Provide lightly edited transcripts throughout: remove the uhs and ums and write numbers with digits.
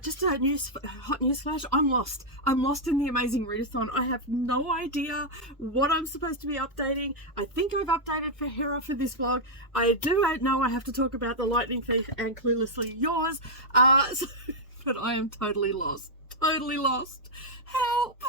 Just a hot news flash. I'm lost. I'm lost in the amazing Readathon. I have no idea what I'm supposed to be updating. I think I've updated for Hera for this vlog. I do know I have to talk about the Lightning Thief and Cluelessly Yours. But I am totally lost. Totally lost. Help!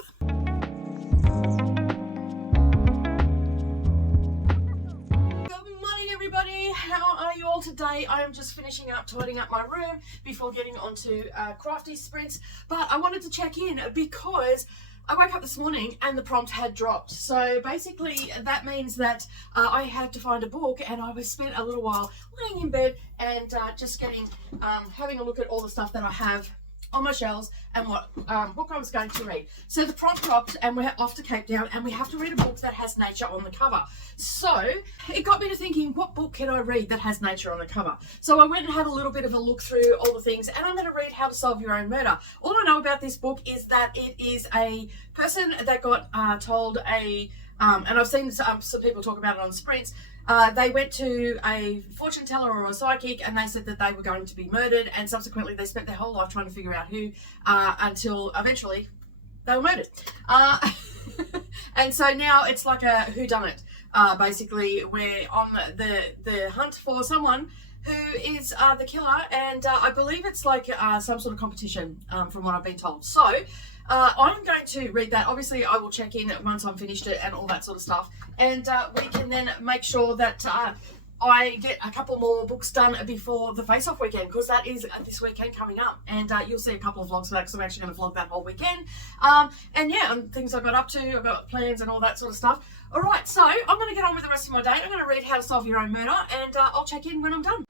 Everybody, how are you all today? I am just finishing up tidying up my room before getting onto crafty sprints, but I wanted to check in because I woke up this morning and the prompt had dropped. So basically that means that I had to find a book, and I was spent a little while laying in bed and just having a look at all the stuff that I have on my shelves and what book I was going to read. So the prompt dropped and we're off to Cape Town, and we have to read a book that has nature on the cover. So it got me to thinking, what book can I read that has nature on the cover? So I went and had a little bit of a look through all the things, and I'm going to read How to Solve Your Own Murder. All I know about this book is that it is a person that got told and I've seen some people talk about it on sprints. They went to a fortune teller or a psychic, and they said that they were going to be murdered, and subsequently they spent their whole life trying to figure out who, until eventually they were murdered. And so now it's like a whodunit. Basically, we're on the hunt for someone who is the killer, and I believe it's like some sort of competition, from what I've been told. So I'm going to read that. Obviously, I will check in once I'm finished it and all that sort of stuff. And we can then make sure that I get a couple more books done before the face-off weekend, because that is this weekend coming up. And you'll see a couple of vlogs for that, because I'm actually going to vlog that whole weekend. And yeah, and things I got up to, I've got plans and all that sort of stuff. All right, so I'm going to get on with the rest of my day. I'm going to read How to Solve Your Own Murder, and I'll check in when I'm done.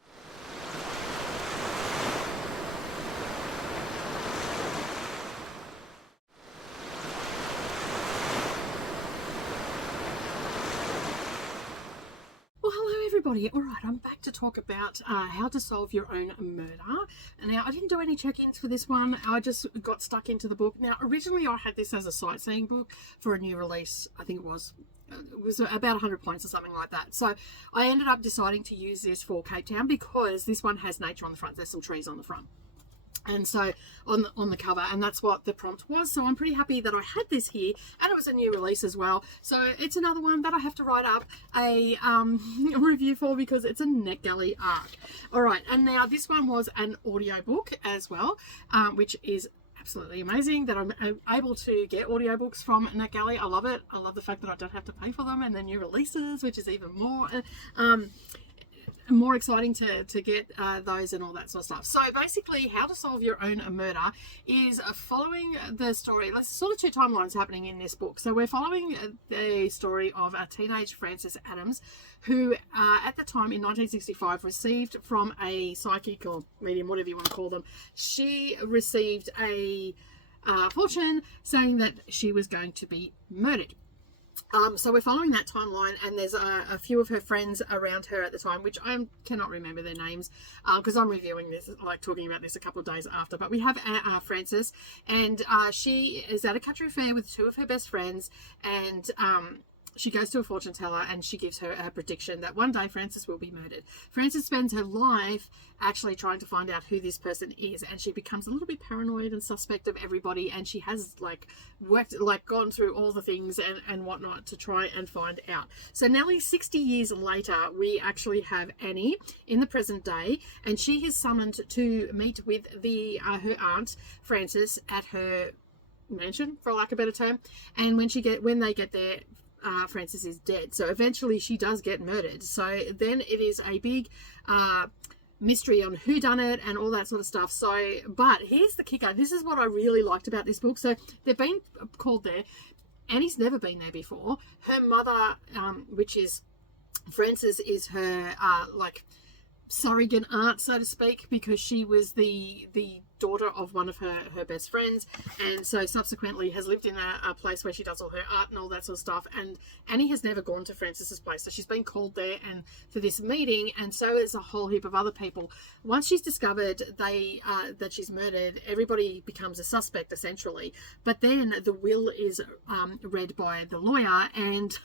Well, hello everybody. All right, I'm back to talk about how to solve your own murder. And now, I didn't do any check-ins for this one. I just got stuck into the book. Now, originally I had this as a sightseeing book for a new release. I think it was about 100 points or something like that. So I ended up deciding to use this for Cape Town because this one has nature on the front. There's some trees on the front. And so on the cover, and that's what the prompt was. So I'm pretty happy that I had this here, and it was a new release as well. So it's another one that I have to write up a review for, because it's a NetGalley arc. All right, and now this one was an audiobook as well, which is absolutely amazing that I'm able to get audiobooks from NetGalley. I love it. I love the fact that I don't have to pay for them, and their new releases, which is even more exciting to get those and all that sort of stuff. So basically, How to Solve Your Own Murder is following the story. There's sort of two timelines happening in this book. So we're following the story of a teenage Frances Adams, who at the time in 1965 received from a psychic or medium, whatever you want to call them, she received a fortune saying that she was going to be murdered. So we're following that timeline, and there's a few of her friends around her at the time, which I cannot remember their names because I'm reviewing this, like talking about this a couple of days after. But we have Frances, and she is at a country fair with two of her best friends, and she goes to a fortune teller, and she gives her a prediction that one day Frances will be murdered. Frances spends her life actually trying to find out who this person is, and she becomes a little bit paranoid and suspect of everybody, and she has gone through all the things and whatnot to try and find out. So nearly 60 years later, we actually have Annie in the present day, and she is summoned to meet with her aunt Frances at her mansion, for lack of a better term. And when they get there, Frances is dead. So eventually she does get murdered. So then it is a big mystery on who done it and all that sort of stuff. So, but here's the kicker. This is what I really liked about this book. So they've been called there. Annie's never been there before. Her mother, which is Frances, is her surrogate aunt, so to speak, because she was the daughter of one of her best friends, and so subsequently has lived in a place where she does all her art and all that sort of stuff. And Annie has never gone to Frances's place, so she's been called there and for this meeting, and so is a whole heap of other people. Once she's discovered that she's murdered, everybody becomes a suspect essentially. But then the will is read by the lawyer, and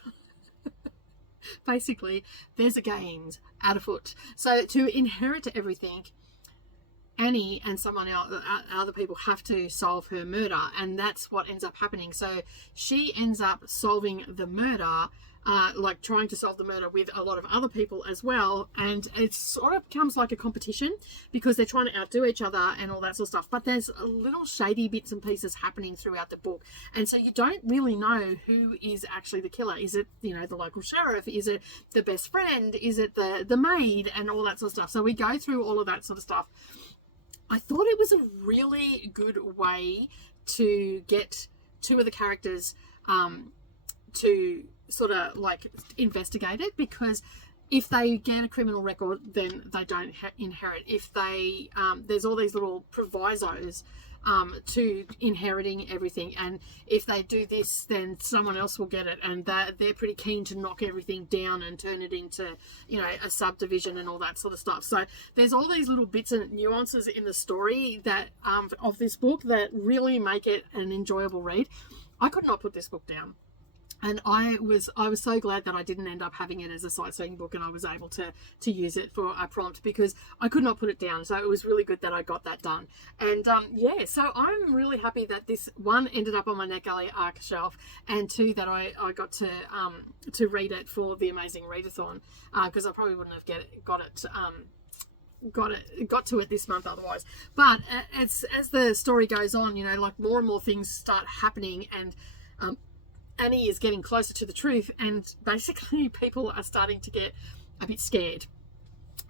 basically there's a games afoot. So to inherit everything, Annie and someone else, other people, have to solve her murder, and that's what ends up happening. So she ends up solving the murder, like trying to solve the murder with a lot of other people as well, and it sort of becomes like a competition because they're trying to outdo each other and all that sort of stuff. But there's little shady bits and pieces happening throughout the book, and so you don't really know who is actually the killer. Is it, you know, the local sheriff? Is it the best friend? Is it the maid? And all that sort of stuff. So we go through all of that sort of stuff. I thought it was a really good way to get two of the characters to sort of like investigate it, because if they get a criminal record, then they don't inherit. If they there's all these little provisos to inheriting everything, and if they do this, then someone else will get it, and they're pretty keen to knock everything down and turn it into, you know, a subdivision and all that sort of stuff. So there's all these little bits and nuances in the story that of this book that really make it an enjoyable read. I could not put this book down. And I was so glad that I didn't end up having it as a sightseeing book, and I was able to use it for a prompt, because I could not put it down. So it was really good that I got that done. And yeah, so I'm really happy that this one ended up on my NetGalley ARC shelf, and two, that I got to read it for the amazing Readathon, because I probably wouldn't have got to it this month otherwise. But as the story goes on, you know, like more and more things start happening, and Annie is getting closer to the truth, and basically people are starting to get a bit scared.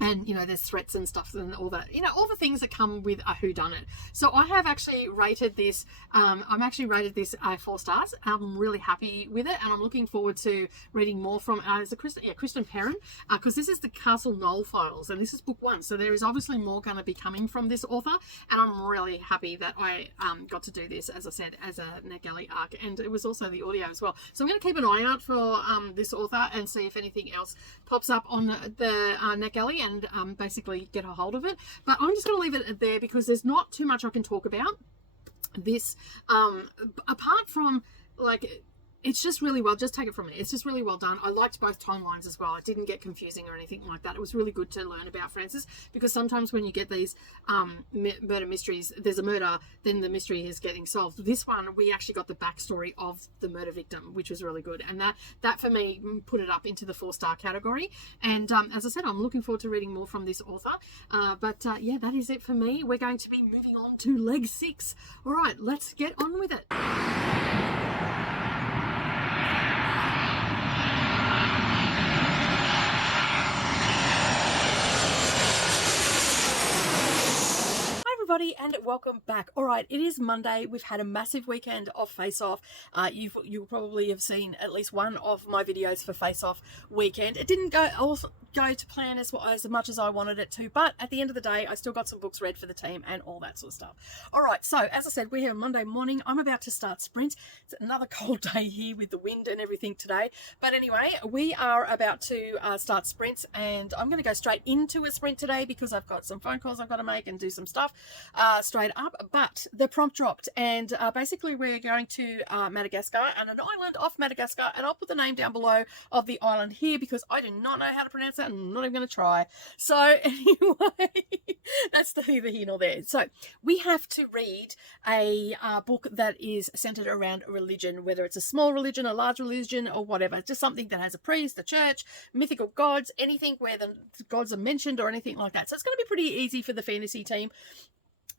And, you know, there's threats and stuff and all that, you know, all the things that come with a whodunit. So I have actually rated this, rated this 4 stars. I'm really happy with it, and I'm looking forward to reading more from, is it Kristen Perrin? Because this is the Castle Knoll Files, and this is book 1. So there is obviously more going to be coming from this author, and I'm really happy that I got to do this, as I said, as a NetGalley ARC, and it was also the audio as well. So I'm going to keep an eye out for this author and see if anything else pops up on the NetGalley, and basically get a hold of it. But I'm just going to leave it there, because there's not too much I can talk about this, apart from, like, it's just really well, just take it from me, it's just really well done. I liked both timelines as well. It didn't get confusing or anything like that. It was really good to learn about Frances, because sometimes when you get these murder mysteries, there's a murder, then the mystery is getting solved. This one, we actually got the backstory of the murder victim, which was really good, and that for me put it up into the 4-star category. And as I said, I'm looking forward to reading more from this author. But yeah, that is it for me. We're going to be moving on to leg 6. All right, let's get on with it. Everybody, and welcome back. All right, it is Monday. We've had a massive weekend of Face Off. You'll probably have seen at least one of my videos for Face Off weekend. It didn't go to plan as much as I wanted it to, but at the end of the day, I still got some books read for the team and all that sort of stuff. All right, so as I said, we're here Monday morning. I'm about to start sprint. It's another cold day here with the wind and everything today. But anyway, we are about to start sprints, and I'm going to go straight into a sprint today because I've got some phone calls I've got to make and do some stuff straight up. But the prompt dropped, and basically we're going to Madagascar, and an island off Madagascar, and I'll put the name down below of the island here because I do not know how to pronounce it. I'm not even going to try. So anyway, that's neither here nor there. So we have to read a book that is centered around a religion, whether it's a small religion, a large religion, or whatever. Just something that has a priest, a church, mythical gods, anything where the gods are mentioned or anything like that. So it's going to be pretty easy for the fantasy team.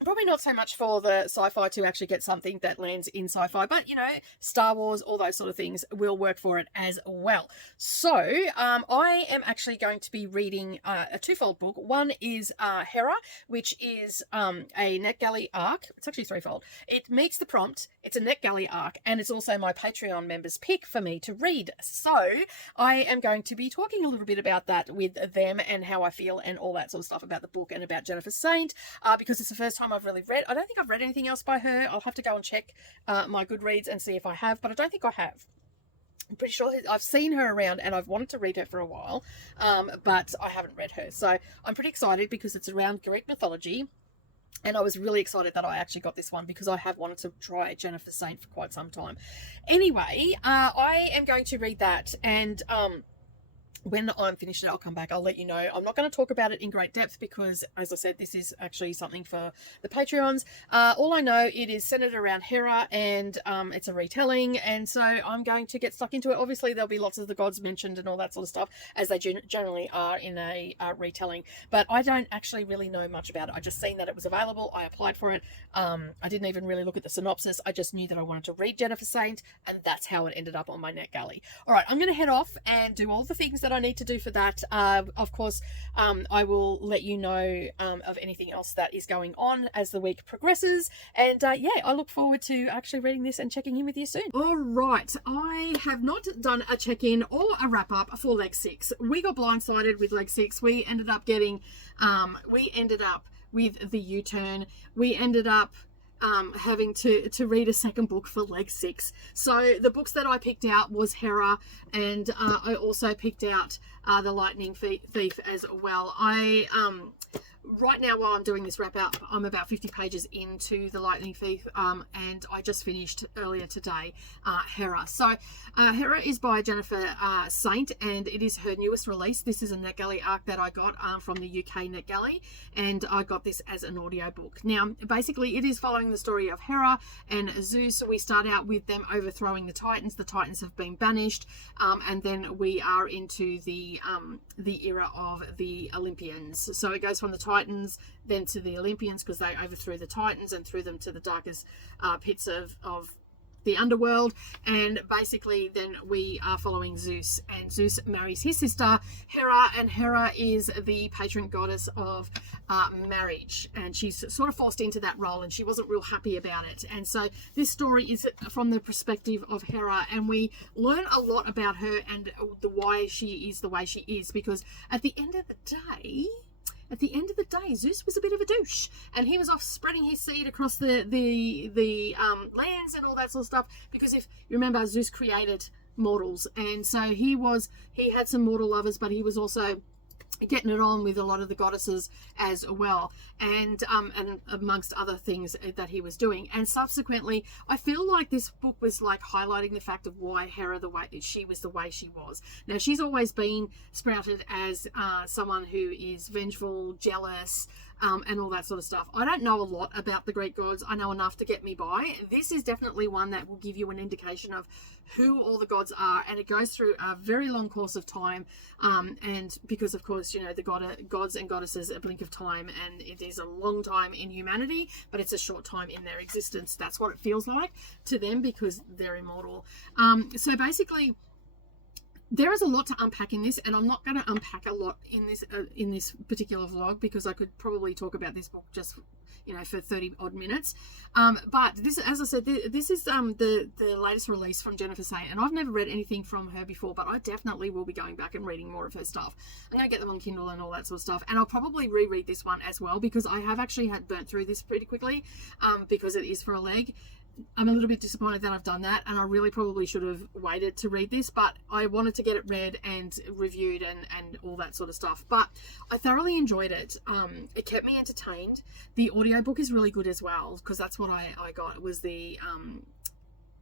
Probably not so much for the sci-fi to actually get something that lands in sci-fi, but, you know, Star Wars, all those sort of things will work for it as well. So I am actually going to be reading a twofold book. One is Hera, which is a NetGalley ARC. It's actually threefold. It meets the prompt. It's a NetGalley ARC, and it's also my Patreon members' pick for me to read. So I am going to be talking a little bit about that with them and how I feel and all that sort of stuff about the book and about Jennifer Saint, because it's the first time I've really read. I don't think I've read anything else by her. I'll have to go and check my Goodreads and see if I have, but I don't think I have. I'm pretty sure I've seen her around and I've wanted to read her for a while, but I haven't read her. So I'm pretty excited because it's around Greek mythology. And I was really excited that I actually got this one because I have wanted to try Jennifer Saint for quite some time. Anyway, I am going to read that, and when I'm finished it, I'll come back. I'll let you know. I'm not going to talk about it in great depth because, as I said, this is actually something for the Patreons. All I know, it is centered around Hera, and it's a retelling, and so I'm going to get stuck into it. Obviously, there'll be lots of the gods mentioned and all that sort of stuff, as they generally are in a retelling, but I don't actually really know much about it. I just seen that it was available. I applied for it. I didn't even really look at the synopsis. I just knew that I wanted to read Jennifer Saint, and that's how it ended up on my NetGalley. All right, I'm going to head off and do all the things that I need to do for that. Of course, I will let you know of anything else that is going on as the week progresses, and yeah, I look forward to actually reading this and checking in with you soon. All right, I have not done a check-in or a wrap-up for leg 6. We got blindsided with leg 6. We ended up getting with the U-turn. We ended up having to read a second book for leg 6. So the books that I picked out was Hera, and I also picked out the Lightning Thief as well. Right now, while I'm doing this wrap up, I'm about 50 pages into the Lightning Thief, and I just finished earlier today Hera. So Hera is by Jennifer Saint, and it is her newest release. This is a NetGalley arc that I got from the UK NetGalley, and I got this as an audiobook. Now, basically, it is following the story of Hera and Zeus. We start out with them overthrowing the Titans. The Titans have been banished, and then we are into the era of the Olympians. So it goes from the Titans then to the Olympians, because they overthrew the Titans and threw them to the darkest pits of the underworld. And basically then we are following Zeus, and Zeus marries his sister Hera, and Hera is the patron goddess of marriage, and she's sort of forced into that role, and she wasn't real happy about it. And so this story is from the perspective of Hera, and we learn a lot about her and why she is the way she is, because at the end of the day, Zeus was a bit of a douche, and he was off spreading his seed across the lands and all that sort of stuff. Because if you remember, Zeus created mortals, and so he had some mortal lovers, but he was also getting it on with a lot of the goddesses as well, and amongst other things that he was doing. And subsequently, I feel like this book was like highlighting the fact of why Hera was the way she was. Now, she's always been sprouted as someone who is vengeful, jealous, and all that sort of stuff. I don't know a lot about the Greek gods. I know enough to get me by. This is definitely one that will give you an indication of who all the gods are, and it goes through a very long course of time, and because of course, you know, the gods and goddesses, a blink of time, and it is a long time in humanity, but it's a short time in their existence. That's what it feels like to them, because they're immortal. So basically, there is a lot to unpack in this, and I'm not going to unpack a lot in this particular vlog, because I could probably talk about this book just, you know, for 30 odd minutes. But this, as I said, this is the latest release from Jennifer Saint, and I've never read anything from her before, but I definitely will be going back and reading more of her stuff. I'm going to get them on Kindle and all that sort of stuff, and I'll probably reread this one as well, because I have actually burnt through this pretty quickly, because it is for a leg. I'm a little bit disappointed that I've done that, and I really probably should have waited to read this, but I wanted to get it read and reviewed and all that sort of stuff. But I thoroughly enjoyed it. It kept me entertained. The audiobook is really good as well, because that's what I got, was the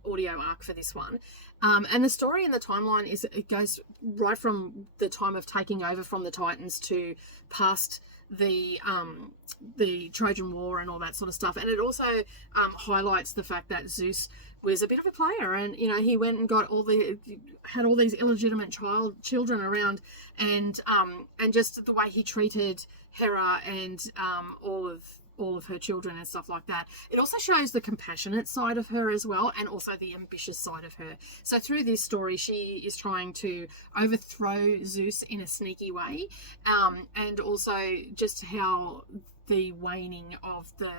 audio arc for this one. And the story and the timeline it goes right from the time of taking over from the Titans to past the Trojan War and all that sort of stuff. And it also highlights the fact that Zeus was a bit of a player, and you know, he went and got had all these illegitimate children around, and just the way he treated Hera and all of her children and stuff like that. It also shows the compassionate side of her as well, and also the ambitious side of her. So through this story, she is trying to overthrow Zeus in a sneaky way, and also just how the waning of the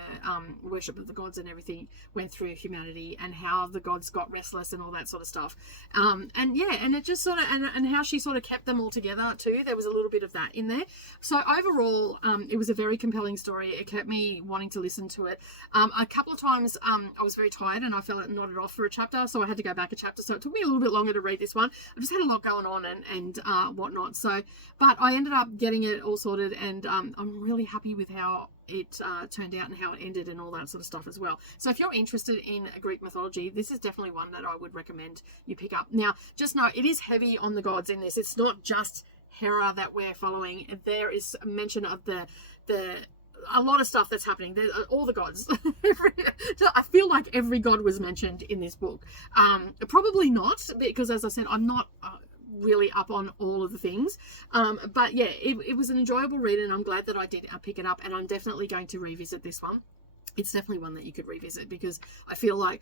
worship of the gods and everything went through humanity, and how the gods got restless and all that sort of stuff. And yeah, and it just sort of, and how she sort of kept them all together too. There was a little bit of that in there. So overall, it was a very compelling story. It kept me wanting to listen to it. A couple of times I was very tired, and I felt nodded off for a chapter, so I had to go back a chapter. So it took me a little bit longer to read this one. I just had a lot going on and whatnot. So, but I ended up getting it all sorted, and I'm really happy with how it turned out and how it ended and all that sort of stuff as well. So if you're interested in Greek mythology, this is definitely one that I would recommend you pick up. Now, just know it is heavy on the gods in this. It's not just Hera that we're following, there is a mention of a lot of stuff that's happening. There's all the gods. I feel like every god was mentioned in this book. Probably not, because as I said, I'm not really up on all of the things. But yeah, it was an enjoyable read, and I'm glad that I did pick it up, and I'm definitely going to revisit this one. It's definitely one that you could revisit, because I feel like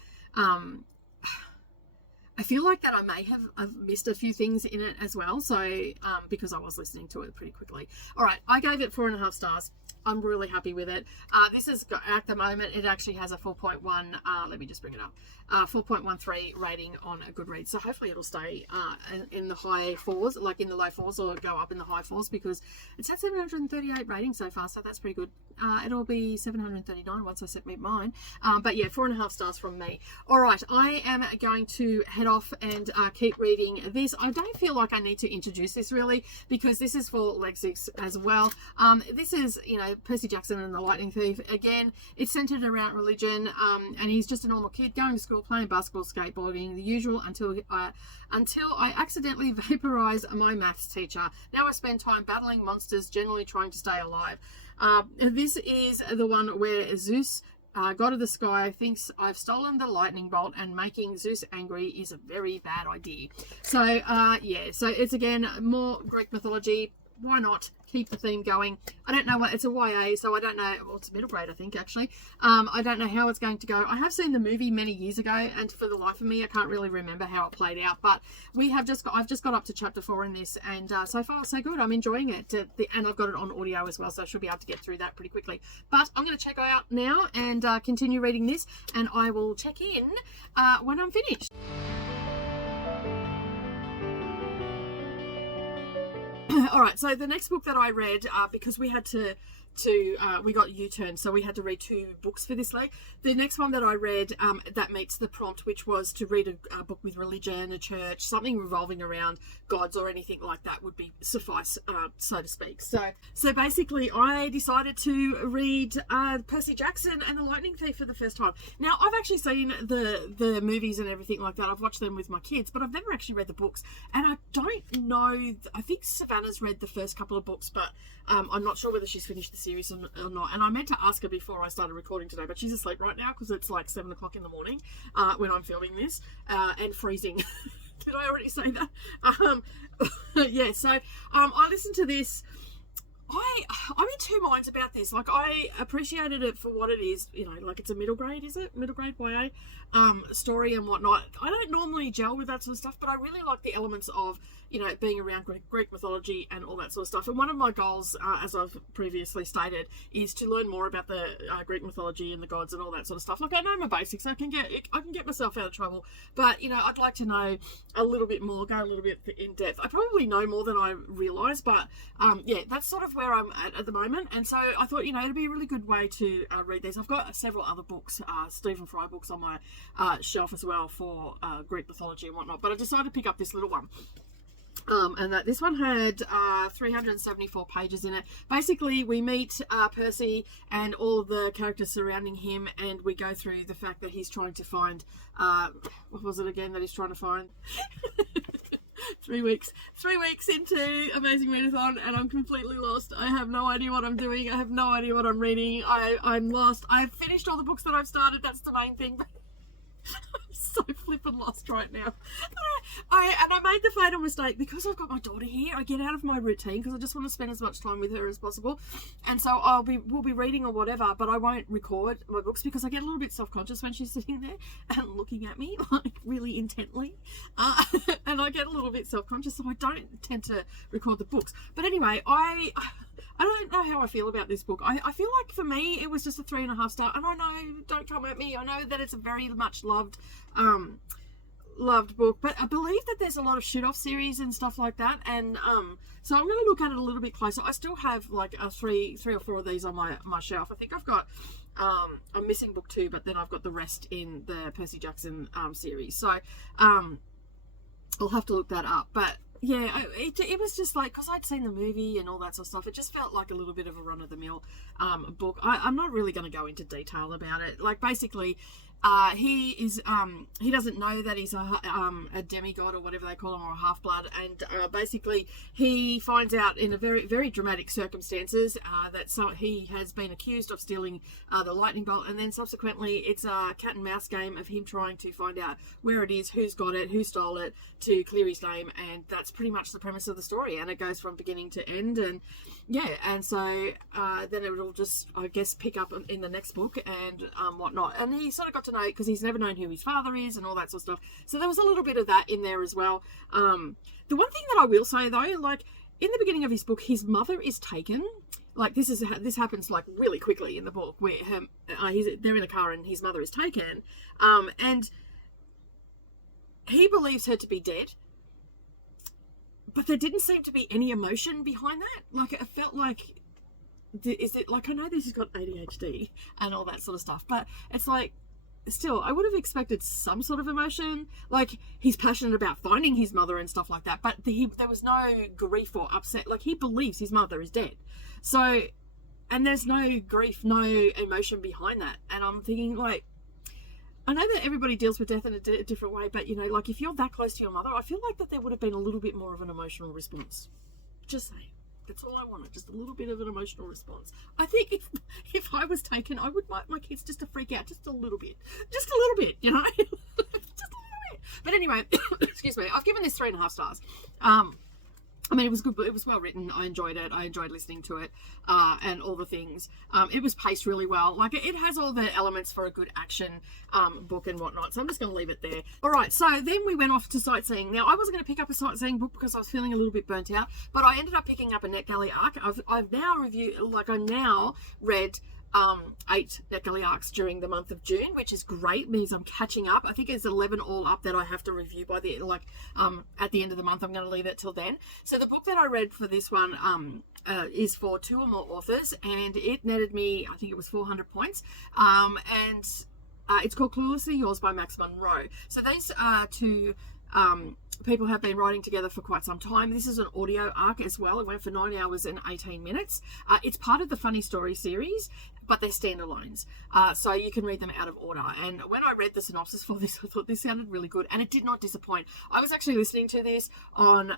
that I may have missed a few things in it as well. So, because I was listening to it pretty quickly. All right, I gave it 4.5 stars. I'm really happy with it. This is, at the moment, it actually has a 4.1, let me just bring it up, 4.13 rating on Goodreads. So hopefully it'll stay in the high 4s, like in the low 4s, or go up in the high 4s, because it's had 738 ratings so far, so that's pretty good. It'll be 739 once I set mine. But yeah, 4.5 stars from me. All right, I am going to head off and keep reading this. I don't feel like I need to introduce this really, because this is for Lexix as well. This is, you know, Percy Jackson and the Lightning Thief. Again, it's centered around religion, and he's just a normal kid going to school, playing basketball, skateboarding, the usual, until I accidentally vaporize my maths teacher. Now I spend time battling monsters, generally trying to stay alive. This is the one where Zeus, god of the sky, thinks I've stolen the lightning bolt, and making Zeus angry is a very bad idea. So yeah, so it's again more Greek mythology. Why not keep the theme going? I don't know what, it's a YA, so I don't know, well, it's middle grade, I think, actually. I don't know how it's going to go. I have seen the movie many years ago, and for the life of me, I can't really remember how it played out, but I've just got up to chapter 4 in this, and so far, so good. I'm enjoying it, and I've got it on audio as well, so I should be able to get through that pretty quickly. But I'm going to check out now and continue reading this, and I will check in when I'm finished. All right, so the next book that I read, because we had we got U-turn, so we had to read 2 books for this leg. The next one that I read that meets the prompt, which was to read a book with religion, a church, something revolving around gods or anything like that would be suffice, so to speak. So basically, I decided to read Percy Jackson and the Lightning Thief for the first time. Now, I've actually seen the movies and everything like that. I've watched them with my kids, but I've never actually read the books. And I don't know, I think Savannah's read the first couple of books, but I'm not sure whether she's finished the series or not. And I meant to ask her before I started recording today, but she's asleep right now because it's like 7 o'clock in the morning when I'm filming this, and freezing. Did I already say that? Yeah, so I listened to this. I'm in two minds about this. Like, I appreciated it for what it is, you know, like it's a middle grade, is it? Middle grade YA story and whatnot. I don't normally gel with that sort of stuff, but I really like the elements of, you know, being around Greek mythology and all that sort of stuff. And one of my goals, as I've previously stated, is to learn more about the Greek mythology and the gods and all that sort of stuff. Like, I know my basics, I can get myself out of trouble, but, you know, I'd like to know a little bit more, go a little bit in depth. I probably know more than I realise, but yeah, that's sort of where I'm at the moment. And so I thought, you know, it'd be a really good way to read these. I've got several other books, Stephen Fry books on my shelf as well for Greek mythology and whatnot, but I decided to pick up this little one. And that this one had 374 pages in it. Basically, we meet Percy and all the characters surrounding him, and we go through the fact that he's trying to find, what was it again that he's trying to find? 3 weeks into Amazing Readathon, and I'm completely lost. I have no idea what I'm doing. I have no idea what I'm reading. I'm lost. I've finished all the books that I've started. That's the main thing. I'm so flippin' lost right now. I made the fatal mistake because I've got my daughter here. I get out of my routine because I just want to spend as much time with her as possible, and so we'll be reading or whatever, but I won't record my books because I get a little bit self-conscious when she's sitting there and looking at me like really intently, and I get a little bit self-conscious, so I don't tend to record the books. But anyway, I don't know how I feel about this book. I feel like for me it was just a 3.5 star, and I know, don't come at me, I know that it's a very much loved book, but I believe that there's a lot of shoot-off series and stuff like that, and so I'm going to look at it a little bit closer. I still have like three or four of these on my shelf. I think I've got I'm missing book 2, but then I've got the rest in the Percy Jackson series, so I'll have to look that up. But yeah, it was just like, because I'd seen the movie and all that sort of stuff, it just felt like a little bit of a run-of-the-mill book. I'm not really going to go into detail about it. Like, basically, he doesn't know that he's a demigod or whatever they call him, or a half-blood, and basically he finds out in a very, very dramatic circumstances that he has been accused of stealing the lightning bolt, and then subsequently it's a cat and mouse game of him trying to find out where it is, who's got it, who stole it, to clear his name, and that's pretty much the premise of the story, and it goes from beginning to end. And yeah, and so then it will just, I guess, pick up in the next book and whatnot. And he sort of got to know, because he's never known who his father is and all that sort of stuff. So there was a little bit of that in there as well. The one thing that I will say though, like in the beginning of his book, his mother is taken. Like this happens like really quickly in the book, where they're in a car and his mother is taken, and he believes her to be dead. But there didn't seem to be any emotion behind that. Like, it felt like, is it like, I know this has got ADHD and all that sort of stuff, but it's like, still, I would have expected some sort of emotion. Like, he's passionate about finding his mother and stuff like that, but there was no grief or upset. Like, he believes his mother is dead. So, and there's no grief, no emotion behind that. And I'm thinking, like, I know that everybody deals with death in a different way, but, you know, like, if you're that close to your mother, I feel like that there would have been a little bit more of an emotional response. Just saying. That's all I wanted, just a little bit of an emotional response. I think if I was taken, I would like my kids just to freak out just a little bit. Just a little bit, you know? Just a little bit. But anyway, excuse me, I've given this 3.5 stars. I mean, it was good, but it was well written. I enjoyed it. I enjoyed listening to it, and all the things. It was paced really well. Like, it has all the elements for a good action book and whatnot. So I'm just going to leave it there. All right. So then we went off to sightseeing. Now, I wasn't going to pick up a sightseeing book because I was feeling a little bit burnt out, but I ended up picking up a NetGalley arc. I've now read 8 NetGalley arcs during the month of June, which is great. It means I'm catching up. I think it's 11 all up that I have to review by the at the end of the month. I'm going to leave it till then. So the book that I read for this one is for 2 or more authors, and it netted me, I think it was 400 points. And it's called Cluelessly Yours by Max Monroe. So these two people have been writing together for quite some time. This is an audio arc as well. It went for 9 hours and 18 minutes. It's part of the Funny Story series, but they're standalones. So you can read them out of order. And when I read the synopsis for this, I thought this sounded really good, and it did not disappoint. I was actually listening to this on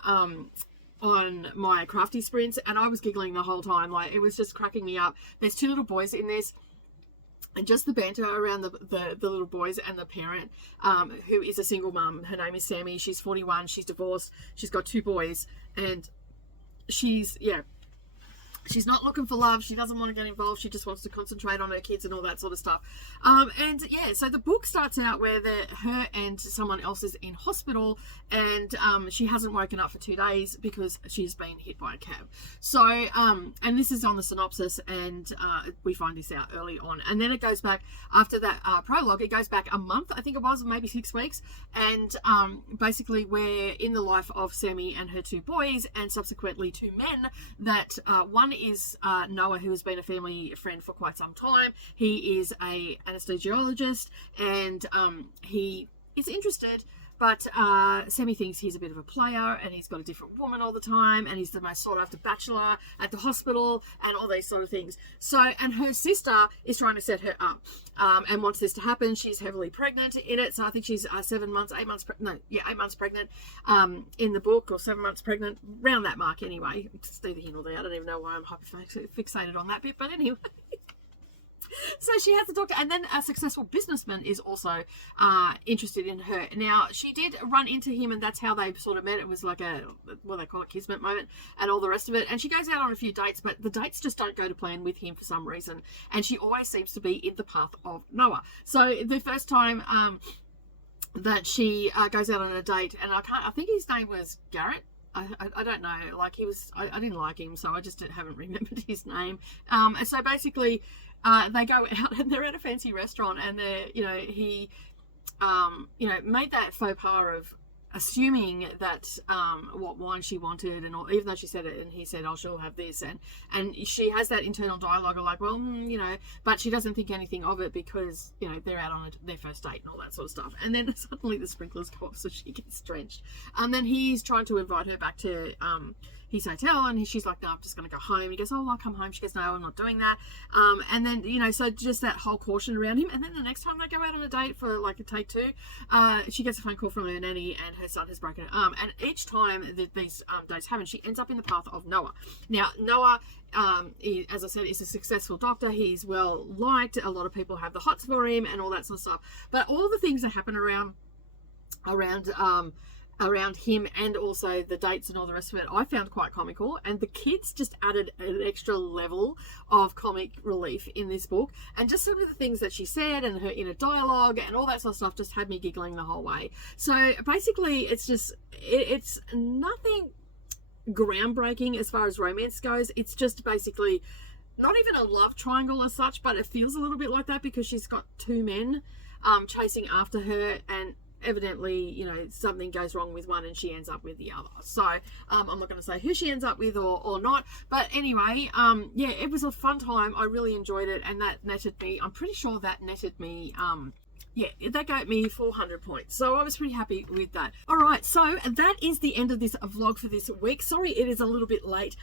my crafty sprints, and I was giggling the whole time. Like, it was just cracking me up. There's 2 little boys in this. And just the banter around the little boys and the parent, who is a single mum. Her name is Sammy. She's 41. She's divorced. She's got 2 boys. And she's not looking for love. She doesn't want to get involved. She just wants to concentrate on her kids and all that sort of stuff. And yeah, so the book starts out where her and someone else is in hospital, and she hasn't woken up for 2 days because she's been hit by a cab. So, and this is on the synopsis, and we find this out early on. And then it goes back, after that prologue, it goes back a month, I think it was, maybe 6 weeks. And basically we're in the life of Sammy and her 2 boys, and subsequently 2 men that one is Noah, who has been a family friend for quite some time. He is a anesthesiologist, and he is interested, but Sammy thinks he's a bit of a player, and he's got a different woman all the time, and he's the most sought after bachelor at the hospital, and all these sort of things. So, and her sister is trying to set her up, and wants this to happen. She's heavily pregnant in it, so I think she's 8 months pregnant in the book, or 7 months pregnant, around that mark anyway. It's neither here nor there. I don't even know why I'm hyper fixated on that bit, but anyway. So she has the doctor, and then a successful businessman is also interested in her. Now, she did run into him, and that's how they sort of met. It was like a, what they call it, kismet moment, and all the rest of it. And she goes out on a few dates, but the dates just don't go to plan with him for some reason. And she always seems to be in the path of Noah. So the first time that she goes out on a date, and I think his name was Garrett. I don't know, like, he was, I didn't like him, so I just haven't remembered his name. And so basically, they go out and they're at a fancy restaurant, and he made that faux pas of assuming that what wine she wanted, and all, even though she said it, and he said, oh, she'll have this, and she has that internal dialogue of like, well, but she doesn't think anything of it because they're out on their first date and all that sort of stuff. And then suddenly the sprinklers go off, so she gets drenched, and then he's trying to invite her back to his hotel, and she's like, no, I'm just going to go home. He goes, oh, I'll come home. She goes, no, I'm not doing that. And then, you know, so just that whole caution around him. And then the next time they go out on a date for like a take two, she gets a phone call from her nanny, and her son has broken her arm. And each time that these dates happen, she ends up in the path of Noah. Now, Noah, as I said, is a successful doctor. He's well liked. A lot of people have the hots for him and all that sort of stuff. But all the things that happen around him, and also the dates and all the rest of it, I found quite comical, and the kids just added an extra level of comic relief in this book. And just some of the things that she said and her inner dialogue and all that sort of stuff just had me giggling the whole way. So basically it's just it's nothing groundbreaking as far as romance goes. It's just basically not even a love triangle as such, but it feels a little bit like that because she's got two men chasing after her, and evidently, you know, something goes wrong with one and she ends up with the other. So I'm not going to say who she ends up with or not, but anyway, yeah, it was a fun time. I really enjoyed it, and that netted me, I'm pretty sure that netted me yeah, that got me 400 points. So I was pretty happy with that. All right, so that is the end of this vlog for this week. Sorry it is a little bit late,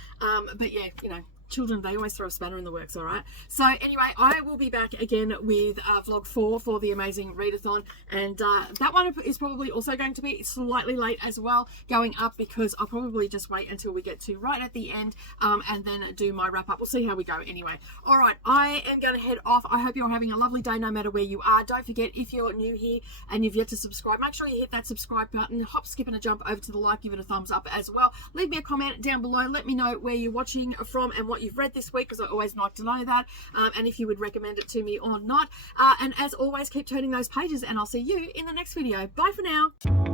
but yeah, you know, children, they always throw a spanner in the works. All right, so anyway, I will be back again with vlog 4 for the amazing readathon, and that one is probably also going to be slightly late as well, going up, because I'll probably just wait until we get to right at the end, and then do my wrap up. We'll see how we go anyway. All right, I am going to head off. I hope you're having a lovely day no matter where you are. Don't forget, if you're new here and you've yet to subscribe, make sure you hit that subscribe button, hop, skip and a jump over to the like, give it a thumbs up as well. Leave me a comment down below, let me know where you're watching from and what you've read this week, because I always like to know that, and if you would recommend it to me or not. And as always, keep turning those pages, and I'll see you in the next video. Bye for now.